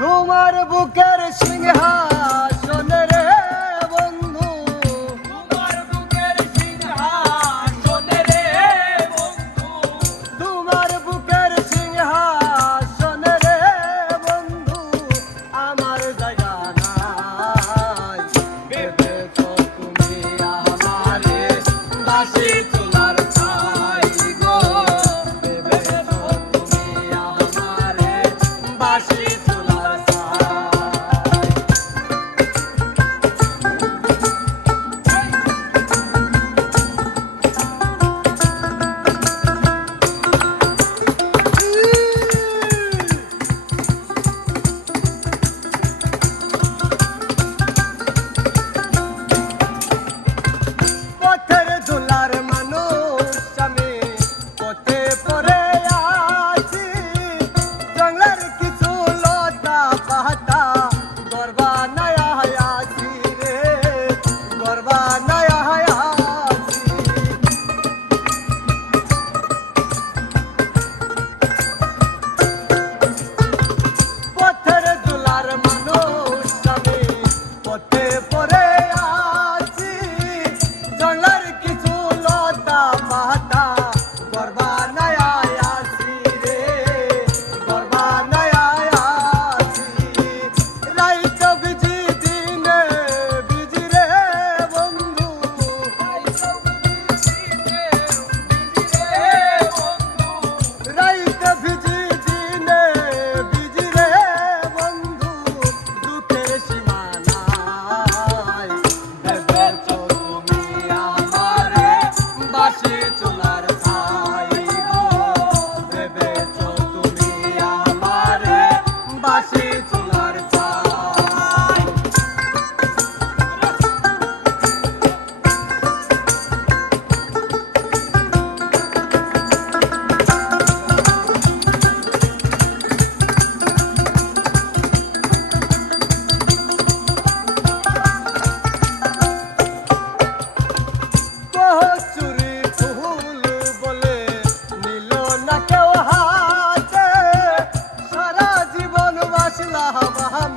তোমার বুকের সিংহাসনে রে বন্ধু, তোমার বুকের সিংহাসনে রে বন্ধু, তোমার বুকের সিংহাসনে রে বন্ধু, আমার জায়গা নাই। ভেবেছো তুমি আমারে বাঁশি চুলার ছাই গো, ভেবেছো তুমি আমারে বাঁশি চুলার ছাই। পথের ধুলার মানুষ আমি, পথে পড়ে আছি, জঙ্গলের কিছু লতা পাতা গর্বা নয়া আছি রে, গর্বা নয়া আছি। পথের ধুলার মানুষ আমি, পথে পড়ে আছি, জঙ্গলের কিছু লতা পাতা গর্বা নয়া আছি রে, গর্বা নয়া আছি। রাইত বিজি দিনে বিজি রে বন্ধু, রাইত বিজি দিনে বিজি রে বন্ধু, দুঃখের সীমা নাই। ভেবেছো তুমি আমারে বাঁশি চুলার ছাই গো, ভেবেছো তুমি আমারে বাঁশি চুলার ছাই। কচুরি ফুল বলে নিল না কেউ হাতে, সারা জীবন বাসলাম